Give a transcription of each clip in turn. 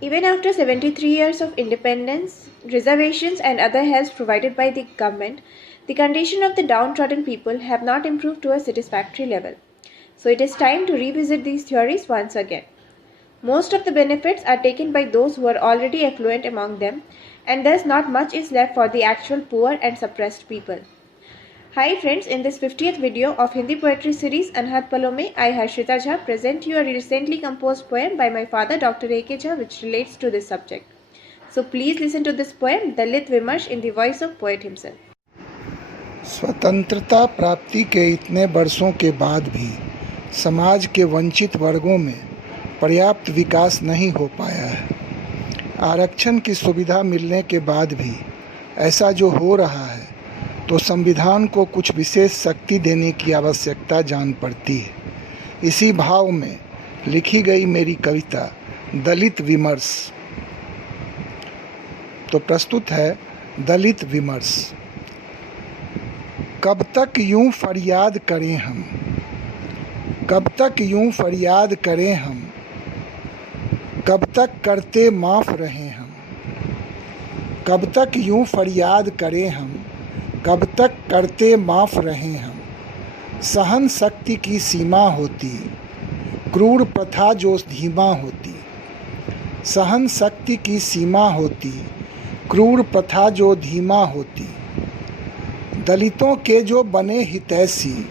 Even after 73 years of independence, reservations, and other helps provided by the government, the condition of the downtrodden people have not improved to a satisfactory level. So it is time to revisit these theories once again. Most of the benefits are taken by those who are already affluent among them, and thus not much is left for the actual poor and suppressed people. Hi friends, in this 50th video of Hindi poetry series Anhat Palo mein, I Harshita Jha present you a recently composed poem by my father Dr. A.K. Jha which relates to this subject. So please listen to this poem, Dalit Vimarsh, in the voice of poet himself. स्वतंत्रता प्राप्ति के इतने वर्षों के बाद भी समाज के वंचित वर्गों में पर्याप्त विकास नहीं हो पाया है। आरक्षण की सुविधा मिलने के बाद भी ऐसा जो हो रहा है तो संविधान को कुछ विशेष शक्ति देने की आवश्यकता जान पड़ती है। इसी भाव में लिखी गई मेरी कविता दलित विमर्श। तो प्रस्तुत है दलित विमर्श। कब तक यूं फरियाद करें हम, कब तक यूं फरियाद करें हम, कब तक करते माफ़ रहें हम, कब तक यूं फरियाद करें हम, कब तक करते माफ़ रहें हम। सहन शक्ति की सीमा होती, क्रूर प्रथा जो धीमा होती। सहन शक्ति की सीमा होती, क्रूर प्रथा जो धीमा होती। दलितों के जो बने हितैषी,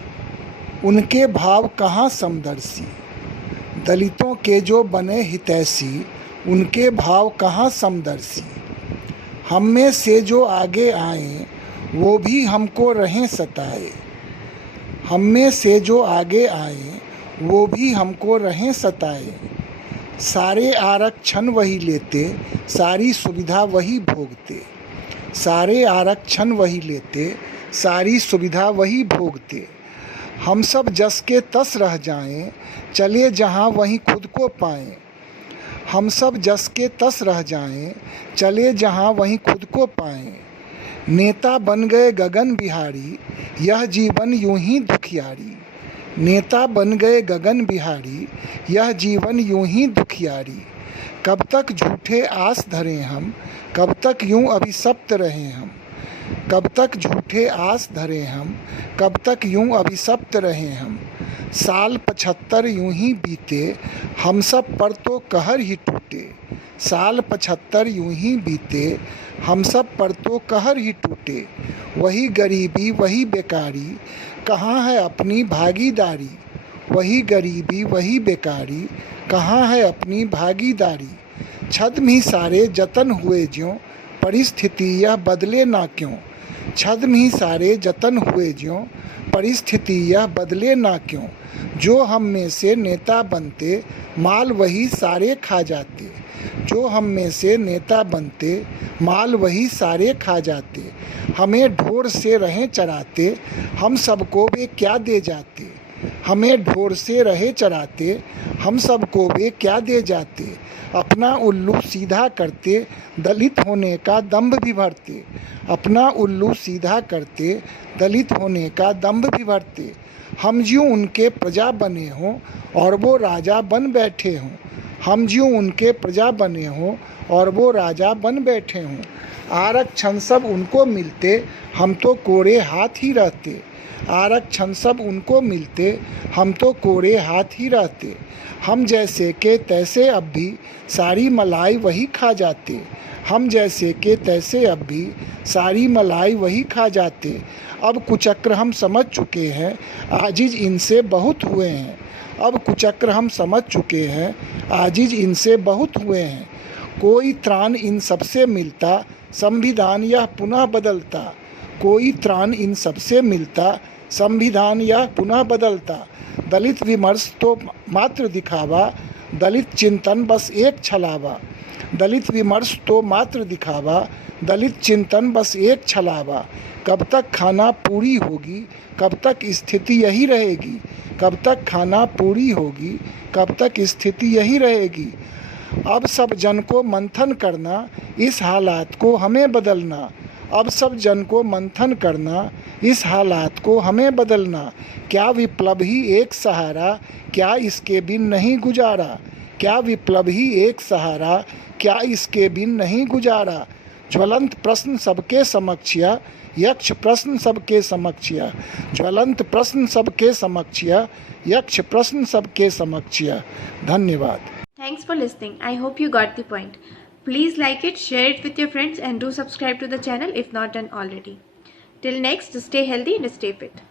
उनके भाव कहाँ समदर्शी। दलितों के जो बने हितैषी, उनके भाव कहाँ समदर्शी। हम में से जो आगे आए, वो भी हमको रहें सताए। हम में से जो आगे आए, वो भी हमको रहें सताए। सारे आरक्षण वही लेते, सारी सुविधा वही भोगते। सारे आरक्षण वही लेते, सारी सुविधा वही भोगते। हम सब जस के तस रह जाएं, चले जहाँ वहीं खुद को पाएं। हम सब जस के तस रह जाएं, चले जहाँ वहीं खुद को पाएं। नेता बन गए गगन बिहारी, यह जीवन यूं ही दुखियारी। नेता बन गए गगन बिहारी, यह जीवन यूं ही दुखियारी। कब तक झूठे आस धरें हम, कब तक यूं अभिशप्त रहें हम। कब तक झूठे आस धरें हम, कब तक यूं अभिशप्त रहें हम। साल 75 यूं ही बीते, हम सब पर तो कहर ही टूटे। साल 75 यूं ही बीते, हम सब पर तो कहर ही टूटे। वही गरीबी वही बेकारी, कहाँ है अपनी भागीदारी। वही गरीबी वही बेकारी, कहाँ है अपनी भागीदारी। छद्म ही सारे जतन हुए ज्यों, परिस्थिति यह बदले ना क्यों। छद्म ही सारे जतन हुए ज्यों, परिस्थिति यह बदले ना क्यों। जो हम में से नेता बनते, माल वही सारे खा जाते। जो हम में से नेता बनते, माल वही सारे खा जाते। हमें ढोर से रहें चराते, हम सबको वे क्या दे जाते। हमें ढोर से रहे चराते, हम सबको वे क्या दे जाते। अपना उल्लू सीधा करते, दलित होने का दंभ भी भरते। अपना उल्लू सीधा करते, दलित होने का दंभ भी भरते। हम ज्यों उनके प्रजा बने हों और वो राजा बन बैठे हों। हम ज्यों उनके प्रजा बने हों और वो राजा बन बैठे हों। आरक्षण सब उनको मिलते, हम तो कोरे हाथ ही रहते। आरक्षण सब उनको मिलते, हम तो कोरे हाथ ही रहते। हम जैसे के तैसे अब भी सारी मलाई वही खा जाते। हम जैसे के तैसे अब भी सारी मलाई वही खा जाते। अब कुचक्र हम समझ चुके हैं, आजिज इनसे बहुत हुए हैं। अब कुचक्र हम समझ चुके हैं, आजिज इनसे बहुत हुए हैं। कोई त्राण इन सबसे मिलता, संविधान यह पुनः बदलता। कोई त्राण इन सबसे मिलता, संविधान यह पुनः बदलता। दलित विमर्श तो मात्र दिखावा, दलित चिंतन बस एक छलावा। दलित विमर्श तो मात्र दिखावा, दलित चिंतन बस एक छलावा। कब तक खाना पूरी होगी, कब तक स्थिति यही रहेगी। कब तक खाना पूरी होगी, कब तक स्थिति यही रहेगी। अब सब जन को मंथन करना, इस हालात को हमें बदलना। अब सब जन को मंथन करना, इस हालात को हमें बदलना। क्या विप्लव ही एक सहारा, क्या इसके बिन नहीं गुजारा। क्या विप्लव ही एक सहारा, क्या इसके बिन नहीं गुजारा। ज्वलंत प्रश्न सबके समक्ष यक्ष प्रश्न सबके समक्ष, ज्वलंत प्रश्न सबके समक्ष यक्ष प्रश्न सबके समक्ष। धन्यवाद। Thanks for listening. I hope you got the point. Please like it, share it with your friends, and do subscribe to the channel if not done already. Till next, stay healthy and stay fit.